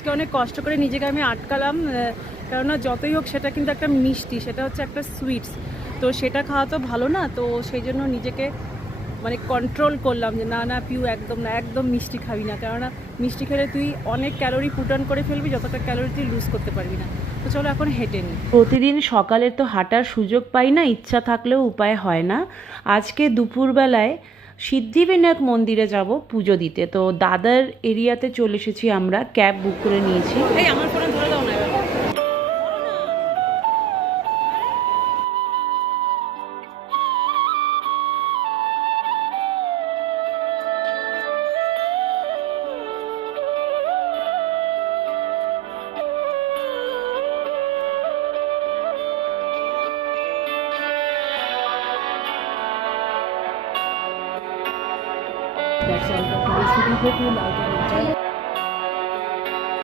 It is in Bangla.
আজকে অনেক কষ্ট করে নিজেকে আমি আটকালাম, কেননা যতই হোক সেটা কিন্তু একটা মিষ্টি, সেটা হচ্ছে একটা সুইটস, তো সেটা খাওয়া তো ভালো না। তো সেই জন্য নিজেকে মানে কন্ট্রোল করলাম যে না না পিউ, একদম না, একদম মিষ্টি খাবি না, কেননা মিষ্টি খেলে তুই অনেক ক্যালোরি পুট অন করে ফেলবি, যতটা ক্যালোরি তুই লুজ করতে পারবি না। তো চলো এখন হেঁটে নিই। প্রতিদিন সকালে তো হাঁটার সুযোগ পাই না, ইচ্ছা থাকলেও উপায় হয় না। আজকে দুপুরবেলায় সিদ্ধিবিনায়ক মন্দিরে যাব পুজো দিতে। তো দাদার এরিয়াতে চলে এসেছি, আমরা ক্যাব বুক করে নিয়েছি। এই আমার ফোনে ধরে দাও না এবার। That's all for today's video. Hope you like it.